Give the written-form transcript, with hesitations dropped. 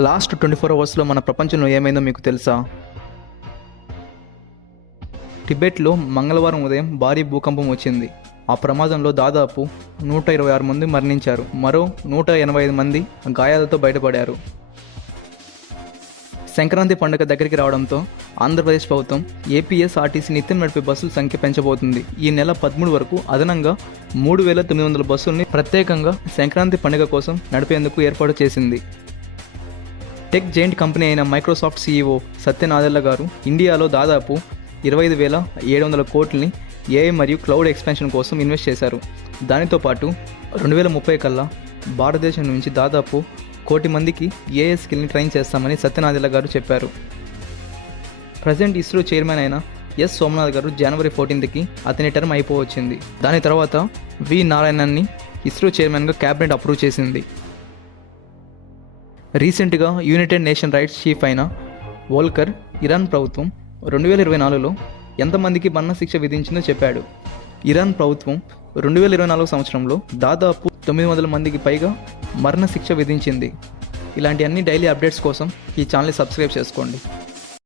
Last 24 అవర్స్లో మన ప్రపంచంలో ఏమైందో మీకు తెలుసా? టిబెట్లో మంగళవారం ఉదయం భారీ భూకంపం వచ్చింది. ఆ ప్రమాదంలో దాదాపు 126 మంది మరణించారు. మరో 185 మంది గాయాలతో బయటపడారు. సంక్రాంతి పండుగ దగ్గరికి రావడంతో ఆంధ్రప్రదేశ్ ప్రభుత్వం ఏపీఎస్ఆర్టీసీ నిత్యం నడిపే బస్సుల సంఖ్య పెంచబోతుంది. ఈ నెల 13 వరకు అదనంగా 3,900 బస్సుల్ని ప్రత్యేకంగా సంక్రాంతి పండుగ కోసం నడిపేందుకు ఏర్పాటు చేసింది. టెక్ జైంట్ కంపెనీ అయిన మైక్రోసాఫ్ట్ సీఈఓ సత్య నాదెళ్ల గారు ఇండియాలో దాదాపు 25,700 కోట్లని ఏఐ మరియు క్లౌడ్ ఎక్స్పాన్షన్ కోసం ఇన్వెస్ట్ చేశారు. దానితో పాటు 2030 కల్లా భారతదేశం నుంచి దాదాపు 1 కోటి మందికి ఏఐ స్కిల్ని ట్రైన్ చేస్తామని సత్య నాదెళ్ల గారు చెప్పారు. ప్రజెంట్ ఇస్రో చైర్మన్ అయిన ఎస్ సోమనాథ్ గారు జనవరి 14కి అతని టర్మ్ అయిపోవచ్చింది. దాని తర్వాత వి నారాయణన్ని ఇస్రో చైర్మన్గా క్యాబినెట్ అప్రూవ్ చేసింది. రీసెంట్గా యునైటెడ్ నేషన్ రైట్స్ చీఫ్ అయిన వోల్కర్ ఇరాన్ ప్రభుత్వం 2024లో ఎంతమందికి మరణశిక్ష విధించిందో చెప్పాడు. ఇరాన్ ప్రభుత్వం 2024 సంవత్సరంలో దాదాపు 900 మందికి పైగా మరణశిక్ష విధించింది. ఇలాంటి అన్ని డైలీ అప్డేట్స్ కోసం ఈ ఛానల్ని సబ్స్క్రైబ్ చేసుకోండి.